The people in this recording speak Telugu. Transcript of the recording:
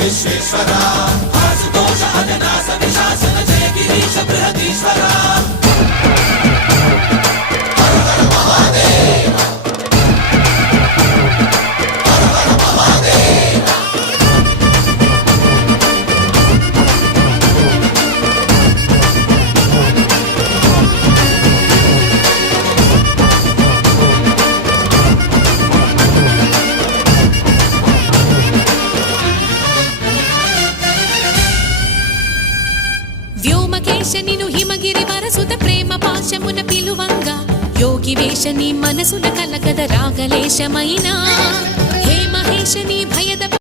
విశ్వేశ్వరా ఆశుతోష అజనాస విశాసన జయ గిరీశ బృహదీశ్వరా వ్యోమకేశనిను హిమగిరి వరసుత ప్రేమ పాశమున పిలువంగా యోగి వేషని మనసున కలకద రాగలేశమైనా హే మహేశని భయద